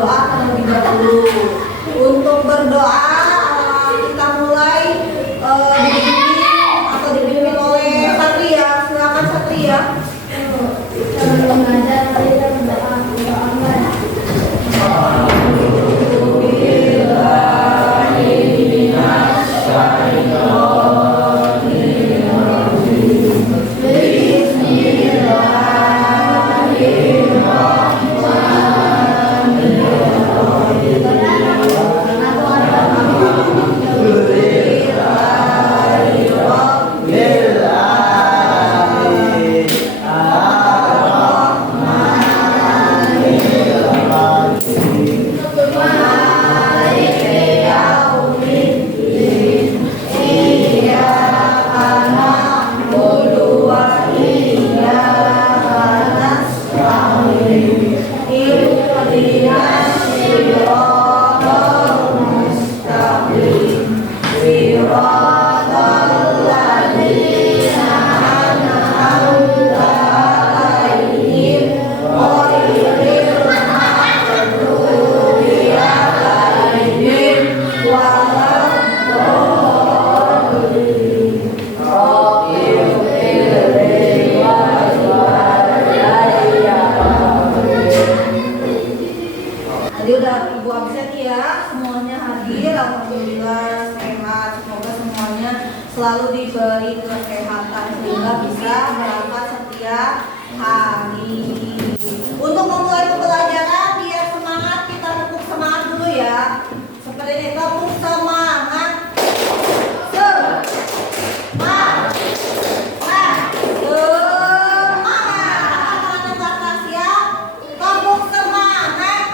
berdoa terlebih dahulu. Untuk berdoa kita mulai dibimbing atau dibimbing oleh Satria. Silakan Satria. Mengajar kita berdoa. Selalu diberi kesehatan sehingga bisa berangkat setiap hari. Untuk memulai pembelajaran biar semangat, kita tepuk semangat dulu ya. Seperti ini, tepuk semangat. Semangat. Anak-anak kelas siap. Tepuk semangat.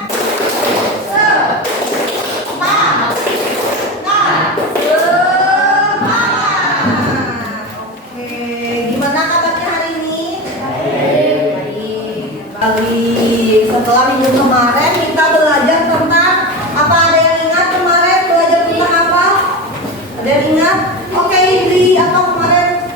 Setelah minggu kemarin kita belajar tentang apa? Ada yang ingat kemarin belajar tentang apa? Ada yang ingat? Oke, Indri, apa kemarin?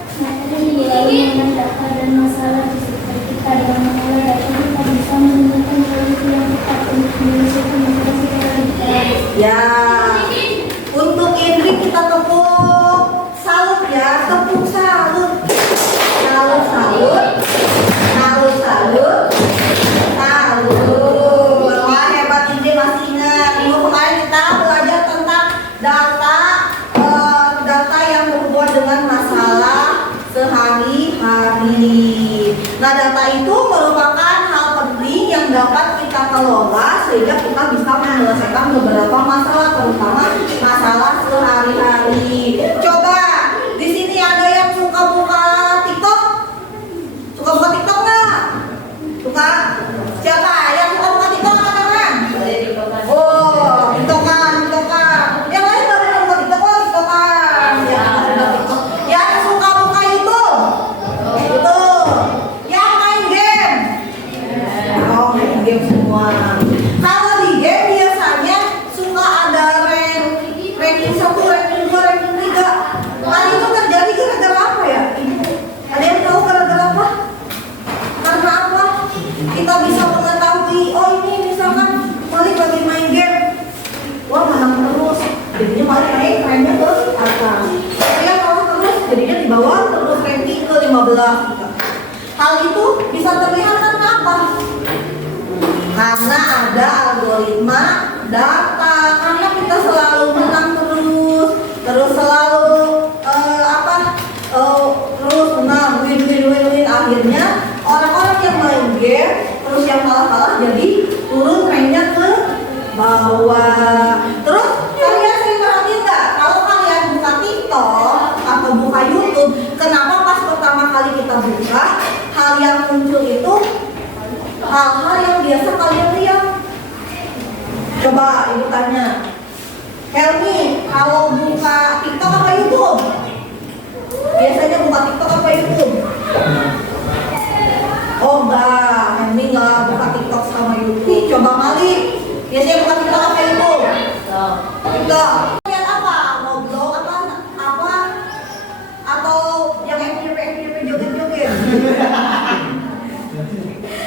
Dengan data dan masalah di sekitar kita. Dengan mengolah data kita bisa menemukan solusi yang tepat untuk menyelesaikan masalah secara detail. Ya, untuk Indri kita tepuk salut ya, tepuk salut. Salut, salut. Salut, salut. Wah, hebat, Indri masih ingat. Minggu kemarin kita belajar tentang data yang berhubungan dengan masalah sehari-hari. Nah, data itu merupakan hal penting yang dapat kita kelola sehingga kita bisa menyelesaikan beberapa masalah, terutama masalah sehari-hari. Coba di sini ada yang suka buka TikTok? Suka buka TikTok nggak? Suka? Siapa yang suka buka TikTok angkat tangan? Oh, TikTokan. Yang lain nggak pernah buka TikTok? Oh, TikTokan. Yang suka buka YouTube? YouTube. Yang main game? Oh, main game semua. Kalau di game biasanya suka ada ranking 1, ranking 2, ranking 3. Hal itu terjadi gara-gara apa ya? Ada yang tahu gara-gara apa? Karena apa? Kita bisa mengetahui, oh ini misalkan Malik lagi main game, wah menang terus, jadinya Malik naik rank-nya ke atas. Dia kalah terus, jadinya di bawah terus ranking ke 15. Hal itu bisa terlihat karena apa? Karena ada algoritma data, karena kita selalu menang terus selalu terus menang, win, akhirnya orang-orang yang main game terus yang kalah jadi turun ranknya ke bawah. Terus kalian sering perhatiin nggak kalau kalian buka TikTok atau buka YouTube, kenapa pas pertama kali kita buka hal yang muncul itu hal-hal yang biasa kalian lihat? Coba ibu tanya, Helmi, kalau buka TikTok apa YouTube? Biasanya buka TikTok apa YouTube? Oh enggak, Helmi nggak buka TikTok sama YouTube. Coba Malik, biasanya buka TikTok apa YouTube? TikTok. Lihat apa? Ngobrol apa? Atau yang FYP joget-joget?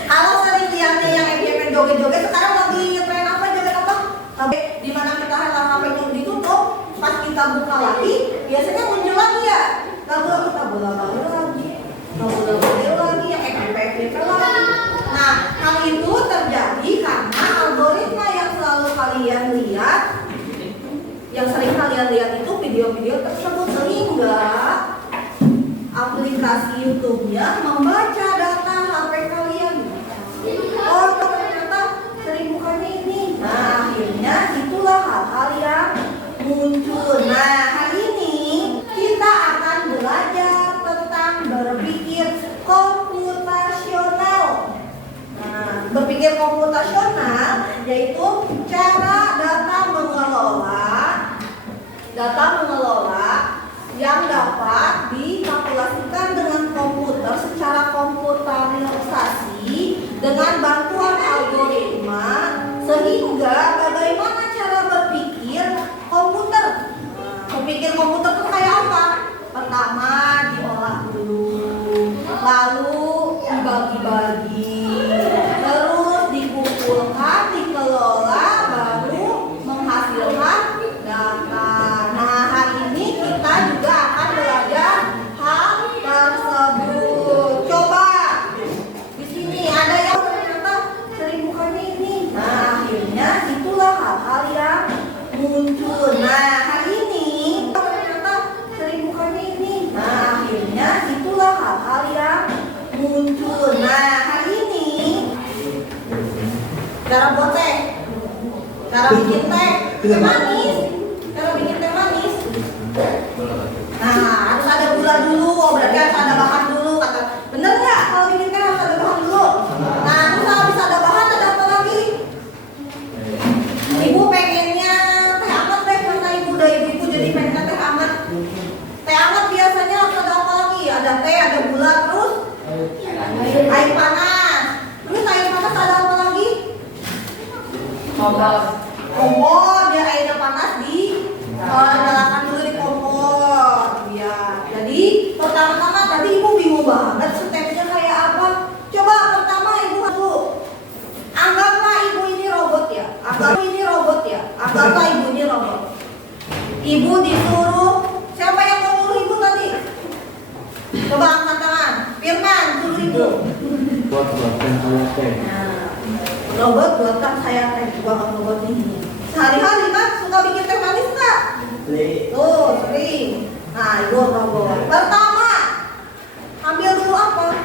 Kalau sering lihatnya yang FYP joget-joget, sekarang lagi ngetren apa? membaca data HP kalian. Oh, ternyata sering bukannya ini. Nah, akhirnya itulah hal-hal yang muncul. Nah, hari ini kita akan belajar tentang berpikir komputasional. Nah, berpikir komputasional yaitu cara data mengelola yang dapat dikalkulasikan dengan komputer secara komputarisasi dengan bantuan algoritma, sehingga bagaimana cara berpikir komputer. Berpikir komputer itu kayak apa? Pertama diolah dulu, lalu dibagi-bagi, terus dikumpulkan, dikelola, baru menghasilkan data. Nah, hari ini kita juga akan belajar hal tersebut. Coba di sini ada yang ternyata sering bukannya ini. Nah, akhirnya itulah hal-hal yang muncul. Nah, hari ini ternyata sering bukannya ini. Nah, akhirnya itulah hal-hal yang muncul. Nah, hari ini cara buat teh, cara bikin teh manis, cara bikin teh manis. Nah, harus ada gula dulu, berarti harus ada bahan dulu. Kata bener nggak kalau bikin teh harus ada bahan dulu? Nah, terus habis ada bahan ada apa lagi? Ibu pengennya teh hangat deh, karena ibu udah ibu jadi pengen teh hangat. Teh hangat biasanya harus ada apa lagi? Ada teh, ada gula, terus air panas. Terus air panas ada apa lagi? Kompor, biar airnya panas nyalakan dulu di kompor. Ya, jadi pertama-tama tadi ibu bingung banget stepnya kayak apa. Coba pertama ibu anggaplah ibu ini robot ya. Anggaplah ibu ini robot. Ibu disuruh, siapa yang mau nyuruh ibu tadi? Coba angkat tangan. Firman, suruh ibu. Buatkan saya teh. Robot buatkan saya teh. Bukan robot ini. Sehari-hari kan suka bikin teh manis nggak? Tuh, sering. Nah, ibu robot. Pertama, ambil dulu apa?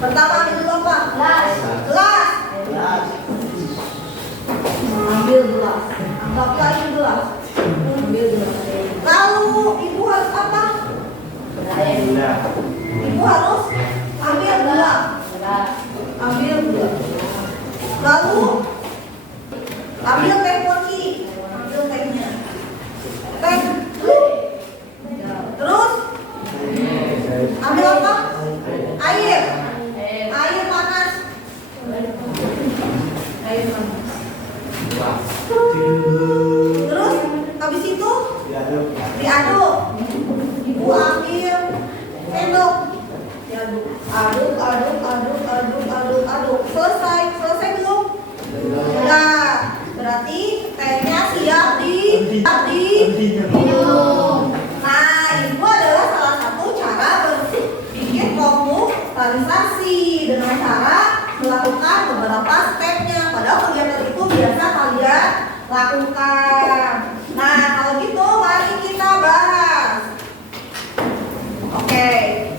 Gelas. Ambil gelas. Anggaplah ini gelas. Ambil gelas. Lalu ibu harus apa? Ibu harus ambil gula. Lalu ambil teh poci. Ambil tehnya. Teh. Terus ambil apa? Air panas. Terus habis itu diaduk. Ibu ambil sendok. Aduk. Selesai belum? Sudah. Berarti tehnya siap diminum. Nah, itu adalah salah satu cara berpikir komputarisasi dengan cara melakukan beberapa stepnya. Padahal kegiatan itu biasa kalian lakukan. Nah, kalau gitu mari kita bahas. Oke,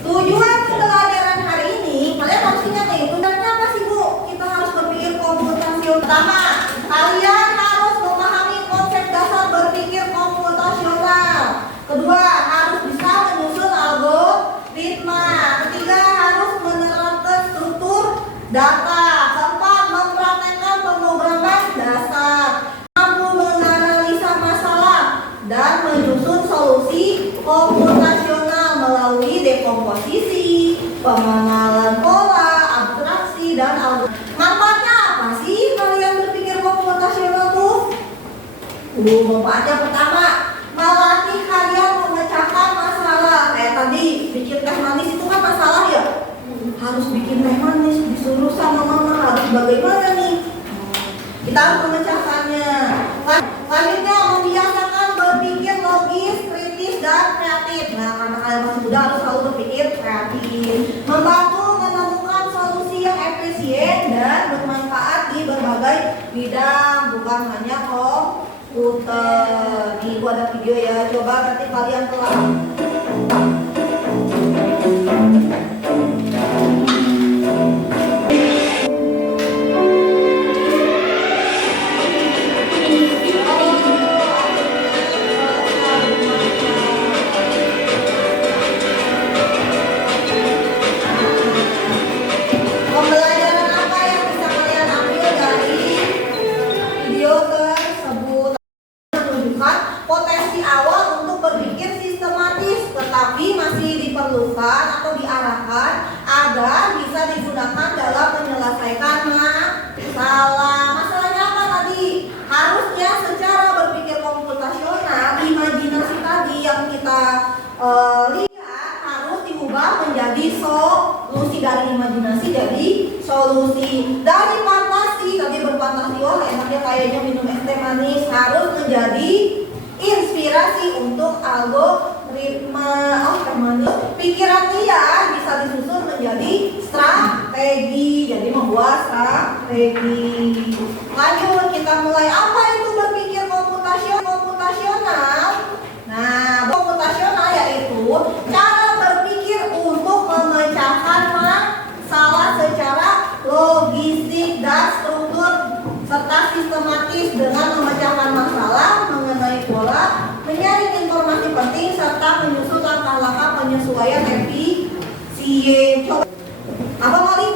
tujuan pembelajaran hari ini kalian harus ingat nih, tujuannya apa sih Bu? Kita harus berpikir komputasional. Pertama, kalian harus memahami konsep dasar berpikir komputasional. Kedua, harus bisa menyusun algoritma. Ketiga, harus menerapkan struktur data. Keempat, mempraktekkan pemrograman dasar. Mampu menganalisa masalah dan menyusun solusi komputasional melalui dekomposisi, pengenalan pola, abstraksi, dan algoritma. Manfaatnya apa sih kalian berpikir komputasional tuh? Manfaatnya pertama, melatih kalian memecahkan masalah. Kayak tadi bikin teh manis itu kan masalah ya. Harus bikin teh manis, disuruh sama mama, harus bagaimana nih? Kita harus memecahkannya. Selanjutnya, membiasakan berpikir logis, kritis, dan kreatif. Nah, karena kalian masih muda harus selalu berpikir kreatif. Membantu menemukan solusi yang efisien dan bermanfaat di berbagai bidang, bukan hanya komputer. Nih, gua ada video ya. Coba nanti kalian telah. juga bisa digunakan dalam menyelesaikan masalah. Masalahnya apa tadi? Harusnya secara berpikir komputasional, imajinasi tadi yang kita lihat harus diubah menjadi solusi. Dari imajinasi jadi solusi. Dari fantasi, tadi berfantasi, wah enaknya kayaknya minum es teh manis, harus menjadi inspirasi untuk algoritma teh manis. Pikiran liar bisa disusun menjadi strategi, jadi membuat strategi. Lanjut, kita mulai. Apa itu berpikir komputasional? Nah, komputasional yaitu cara berpikir untuk memecahkan masalah secara logistik dan struktur serta sistematis dengan memecahkan masalah, mengenai pola, menyaring informasi penting serta menyusun langkah-langkah penyesuaian efisien. Coba apa Malik?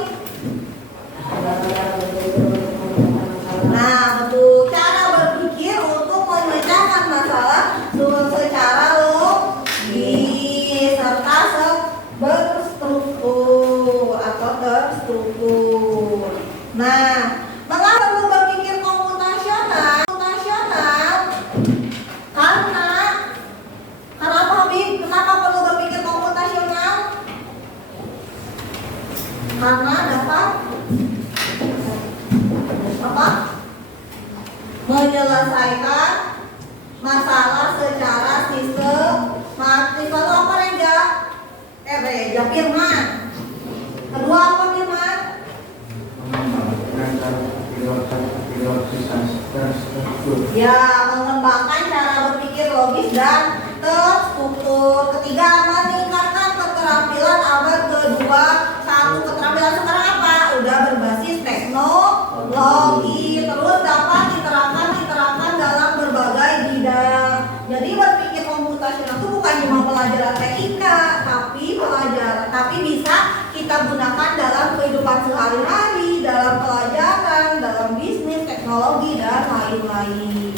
Nah, betul, cara berpikir untuk memecahkan masalah secara logis serta berstruktur atau terstruktur. Nah, mengapa perlu berpikir komputasional? Karena apa Habib? Kenapa perlu berpikir komputasional? Karena dapat apa? Menyelesaikan masalah secara sistematis. Lalu apa Reja? Reja Firman. Kedua apa Firman? Ya, mengembangkan cara berpikir logis dan terstruktur. Ketiga, meningkatkan keterampilan abad kedua. Satu, keterampilan sekarang apa? Udah berbasis teknologi, terus dapat diterapkan dalam berbagai bidang. Jadi berpikir komputasional itu bukan cuma pelajaran TIK, tapi bisa kita gunakan dalam kehidupan sehari-hari, dalam pelajaran, dalam bisnis, teknologi, dan lain-lain.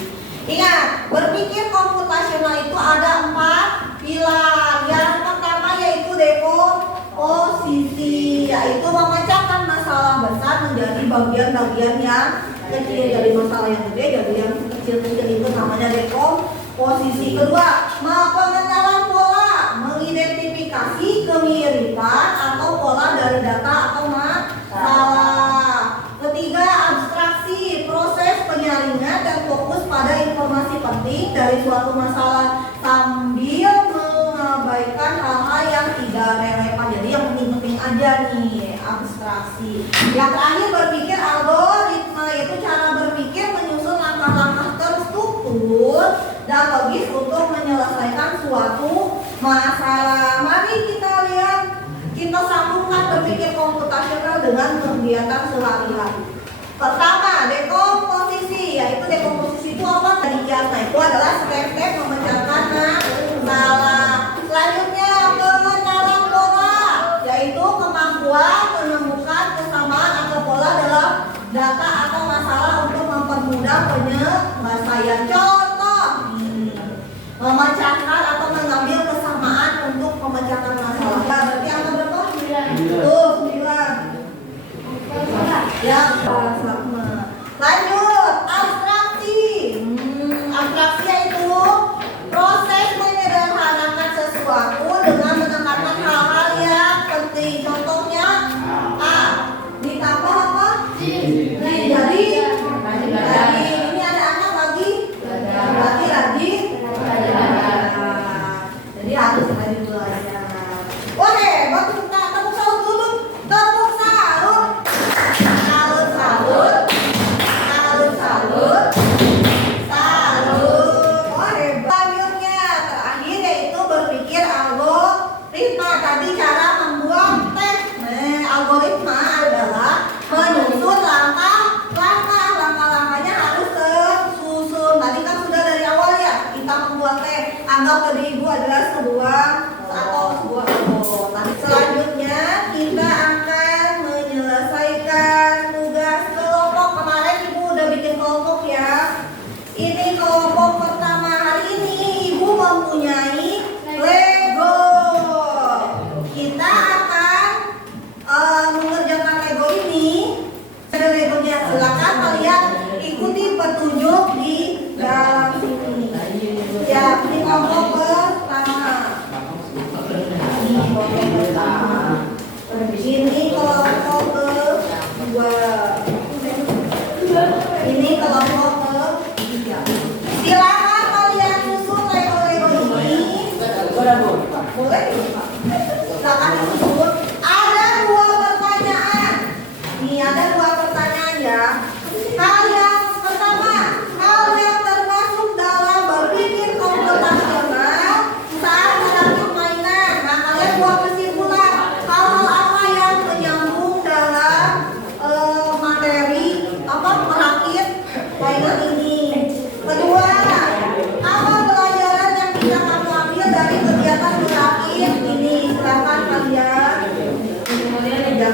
Ingat, berpikir komputasional itu ada 4 pilar. Yang pertama yaitu dekomposisi, yaitu memecahkan masalah besar menjadi bagian-bagian yang kecil. Dari masalah yang gede jadi yang kecil-kecil, itu namanya dekomposisi. Kedua, pengenalan pola, mengidentifikasi kemiripan atau pola dari data atau masalah. Ketiga, abstraksi, proses penyaringan dan fokus pada informasi penting dari suatu masalah sambil mengabaikan hal-hal yang tidak relevan. Jadi yang penting-penting aja nih, abstraksi. Yang terakhir, berpikir algoritma, yaitu cara berpikir menyusun langkah-langkah terstruktur dan logis untuk menyelesaikan suatu masalah. Mari kita lihat, kita sambungkan berpikir komputasional dengan kegiatan sehari-hari. Pertama, dekomposisi, yaitu dekomposisi itu apa? Tadi nah, itu adalah step-step memecahkan masalah. Selanjutnya, pengenalan pola, yaitu kemampuan menemukan kesamaan atau pola dalam data atau masalah untuk mempermudah penyelesaian. Contoh, memecahkan atau mengambil kesamaan untuk memecahkan masalah. Berarti apa berapa? 9. Ya, sama. Lanjut, abstraksi. Abstraksi yaitu proses menyederhanakan sesuatu dengan menekankan hal-hal yang penting. Contohnya A, ditambah apa? Jadi ini ada anak lagi. Berarti rajin. Jadi harus rajin belajar. Oke, tepuk salut dulu. Tepuk salut. Salut.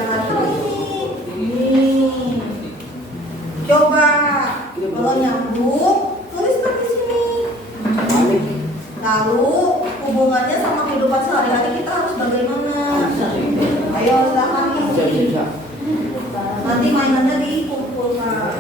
data ini. Coba kalau nyambung, tulis di sini. Lalu hubungannya sama kehidupan sehari-hari kita harus bagaimana? Ayo silahkan isi. Nanti mainannya dikumpulkan.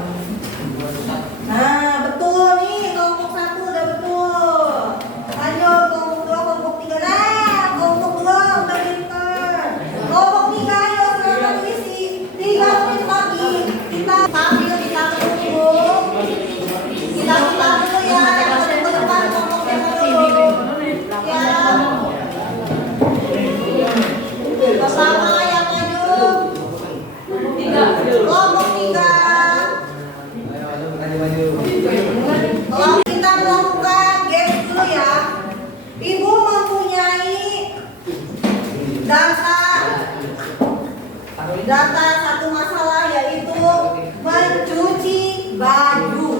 Nah, betul nih, kelompok 1 udah betul. Ayo kelompok 2, kelompok 3. Nah, kelompok 2 udah pintar. Kelompok 3 ayo silahkan isi. 3 menit lagi. Kita sambil kita tunggu. Kita dulu ya. Yang ke depan kelompoknya dulu. Ya. Pertama yang maju. Kelompok 3. Kalau kita melakukan games dulu ya, Ibu mempunyai data satu masalah yaitu mencuci baju.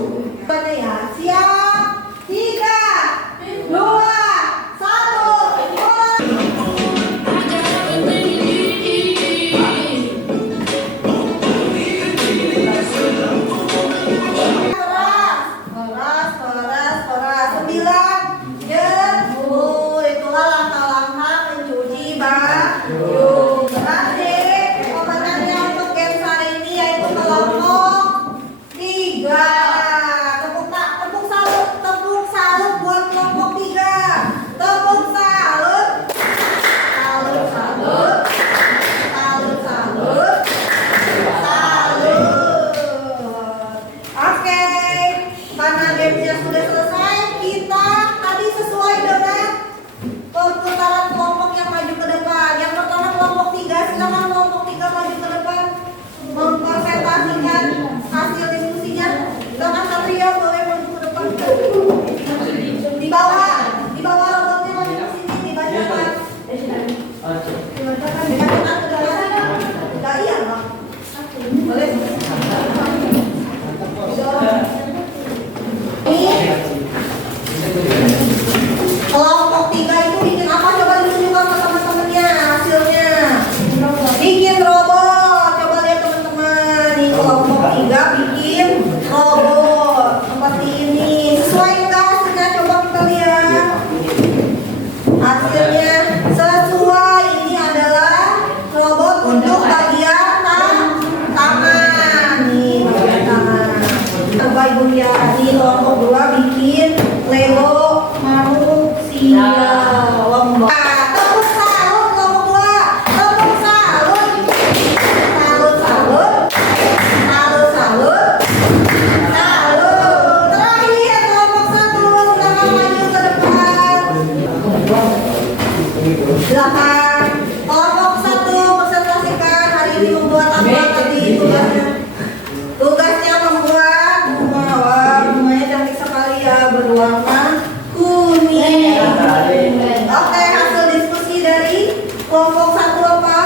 Mana ya? Siap? 3, 2, 1. Keras. 9. Itulah langkah-langkah mencuci baju. Berarti komentarnya untuk games hari ini yaitu kelompok 3. Tepuk salut buat kelompok 3. Tepuk salut. Oke, karena gamesnya sudah selesai, kita tadi sesuai dengan perputaran kelompok yang maju ke depan. Yang pertama kelompok 3, silakan kelompok 3 maju ke depan mempresentasikan hasil diskusinya. Silakan Satria boleh maju ke depan. Di bawah robotnya maju ke sini, dibacakan. Dibacakan ke depan. Enggak iya, Bang. Boleh. Kelompok 3 itu bikin apa? Coba ditunjukkan ke teman-temannya hasilnya. Bikin robot. Coba lihat teman-teman. Nih kelompok 3 bikin robot seperti ini. Sesuai enggak hasilnya? Coba kita lihat. Hasilnya sesuai. Ini adalah robot untuk bagian tangan. Nih bagian tangan. Coba Ibu lihat. Nih kelompok 2 bikin Lego manusia lomba. Tepuk salut kelompok 2. Tepuk salut. Terakhir kelompok 1 silakan maju ke depan. Silakan. Kelompok 1 presentasikan hari ini membuat apa tadi tugasnya? Tugasnya membuat bunga. Wah, bunganya cantik sekali ya, berwarna kuning. Oke, hasil diskusi dari kelompok 1 apa?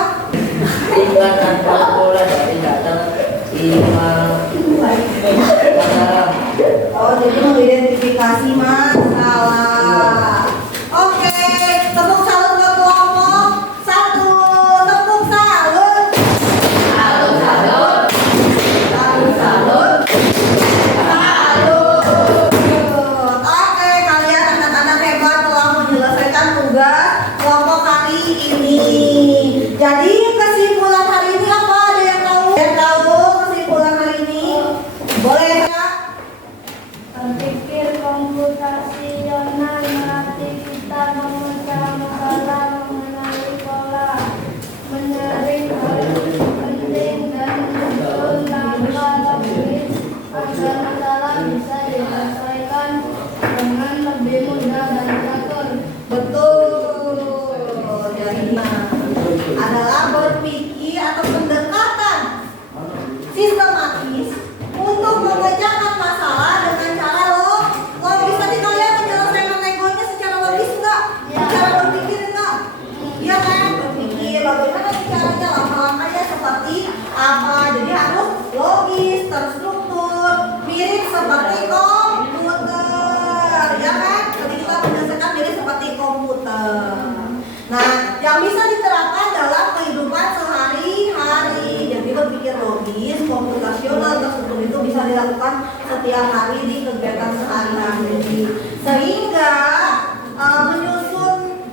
Oh, jadi mengidentifikasi masalah. Oke, tepuk salut ke kelompok 1. Tepuk salut. Oke, kalian anak-anak hebat telah menyelesaikan tugas kelompok hari ini. Jadi kesimpulan hari ini apa? Ada yang tahu? Yang tahu kesimpulan hari ini? Boleh ya? Berpikir komputasional melatih kita memecah masalah, mengenali pola, menyaring hal penting dan menyusun langkah logis agar masalah bisa diselesaikan dengan lebih mudah dan teratur. Betul. Jadi adalah berpikir atau pendekatan sistematis untuk memecahkan masalah dengan cara logis. Tadi kalian menyelesaikan legonya secara logis enggak? Cara berpikir enggak? Iya kan? Berpikir bagaimana caranya, langkah-langkahnya seperti apa. Jadi harus logis, terstruktur, mirip seperti komputer. Ya kan? Tadi kita menyelesaikan mirip seperti komputer. Nah, yang bisa diterapkan dalam kehidupan sehari-hari. lakukan setiap hari di kegiatan sehari-hari. Sehingga menyusun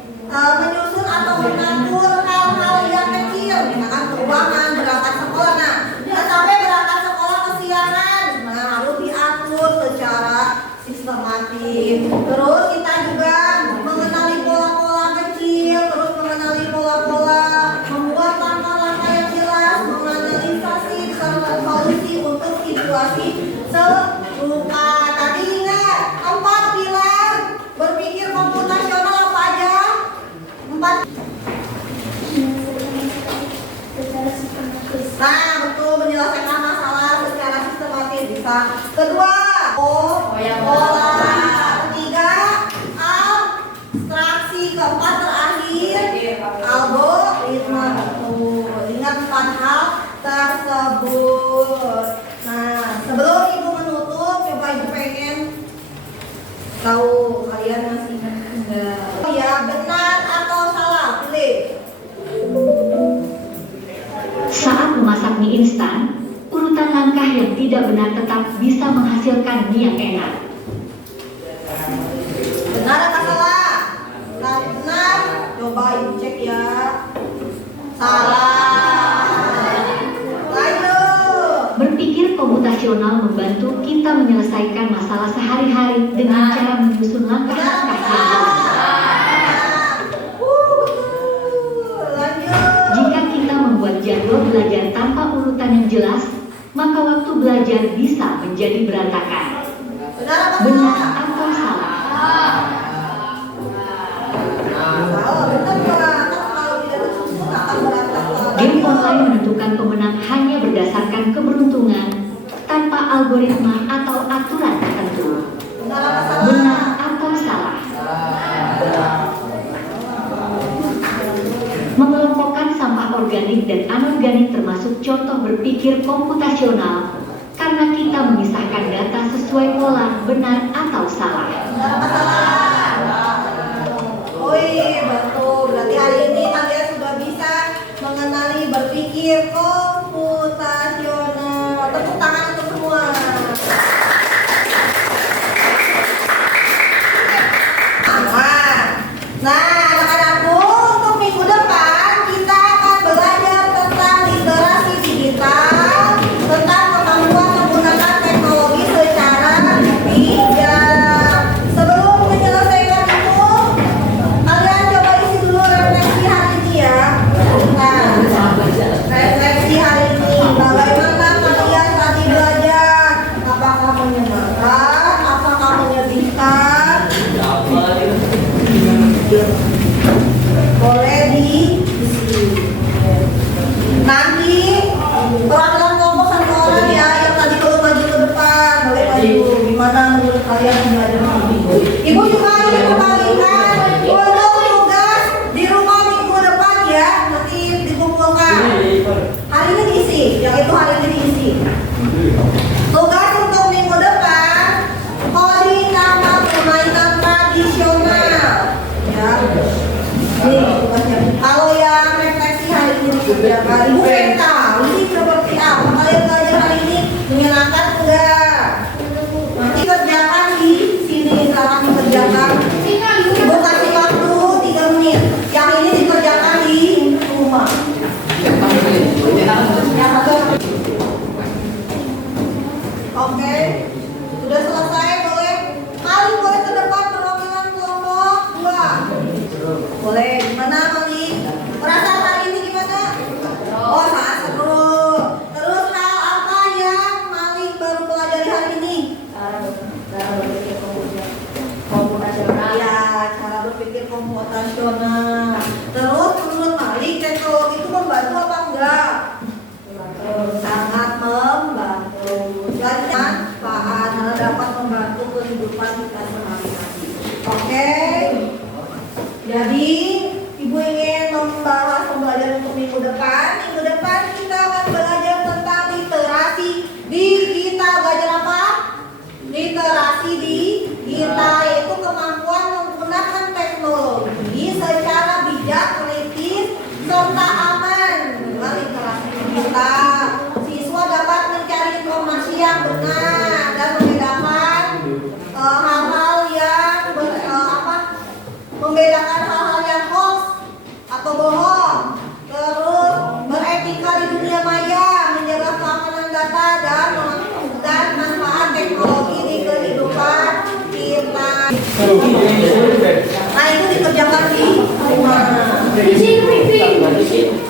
atau mengatur hal-hal yang kecil, misalkan keuangan, berangkat sekolah. Nah, jangan sampai berangkat sekolah kesiangan. Nah, harus diatur secara sistematis. Terus kita juga mengenali pola-pola kecil, terus mengenali pola-pola, membuat langkah-langkah yang jelas, menganalisasi serta solusi untuk situasi serupa. Tadi ingat 4 pilar berpikir komputasional apa aja? 4. Secara sistematis. Nah, betul, menyelesaikan masalah secara sistematis bisa. Kedua, pola. Ketiga, abstraksi. Keempat, terakhir, algoritma. Betul. Ingat 4 hal tersebut. Nah, sebelum ibu menutup, coba ibu pengen tahu kalian masih ingat enggak? Ya, benar atau salah? Pilih. Saat memasak mie instan, urutan langkah yang tidak benar tetap bisa menghasilkan mie yang enak. Benar atau salah? Nah, benar. Coba ibu cek ya. Salah. Lanjut. Berpikir komputasional membantu kita menyelesaikan masalah sehari-hari dengan cara menyusun langkah-langkah yang jelas. Betul. Lanjut. Jika kita membuat jadwal belajar tanpa urutan yang jelas, maka waktu belajar bisa menjadi berantakan. Benar atau Benar salah? atau salah? Salah. Benar Pak. Kalau tidak tersusun akan berantakan. Game online menentukan pemenang hanya berdasarkan keberuntungan, tanpa algoritma atau aturan tertentu. Benar atau salah? Benar atau salah? Mengelompokkan sampah organik dan anorganik termasuk contoh berpikir komputasional karena kita memisahkan data sesuai pola benar atau salah. Benar atau salah? Wih, betul. Berarti hari ini kalian sudah bisa mengenali berpikir komputasional. Tepuk tangan untuk semua. Aman. Nah, anak-anakku, untuk minggu depan kita akan belajar tentang literasi digital, tentang kemampuan menggunakan teknologi secara bijak. Sebelum menyelesaikan itu, kalian coba isi dulu refleksi hari ini ya. Nah, refleksi hari ini, bagaimana kalian tadi belajar? Apakah menyenangkan? Apakah menyedihkan? Boleh diisi. Nanti perwakilan kelompok satu orang ya yang tadi belum maju ke depan, boleh maju. Gimana menurut kalian belajar ini? Ibu juga ingin kembalikan untuk tugas di rumah minggu depan ya, nanti dikumpulkan. Hari ini diisi, yang itu hari ini diisi. Tugas untuk minggu depan, coding nama permainan tradisional. Ya. Nih tugasnya. Kalau yang refleksi hari ini dikerjakan, ibu pengen tahu ini seperti apa kalian belajar hari ini, menyenangkan enggak? Nanti kerjakan di sini, sekarang dikerjakan. Ibu kasih waktu 3 menit. Yang ini dikerjakan di rumah. Oke, sudah selesai, boleh paling boleh ke depan perwakilan kelompok 2. Boleh, gimana Mali? Perasaan hari ini gimana? Oh, sangat seru. Terus hal apa yang Mali baru pelajari hari ini? Cara berpikir komputasional. Ya, cara berpikir komputasional. Terus menurut Mali teknologi itu membantu apa enggak? Sangat membantu. Jadi manfaat karena dapat membantu kehidupan kita sehari-hari. Oke. Jadi ibu ingin membahas pembelajaran untuk minggu depan. Minggu depan kita akan belajar tentang literasi digital. Belajar apa? Literasi digital, yaitu kemampuan menggunakan teknologi secara bijak, kritis, serta aman. Dengan literasi digital, siswa dapat mencari informasi yang benar,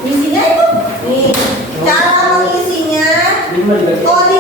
Isinya itu nih cara mengisinya. Kalau di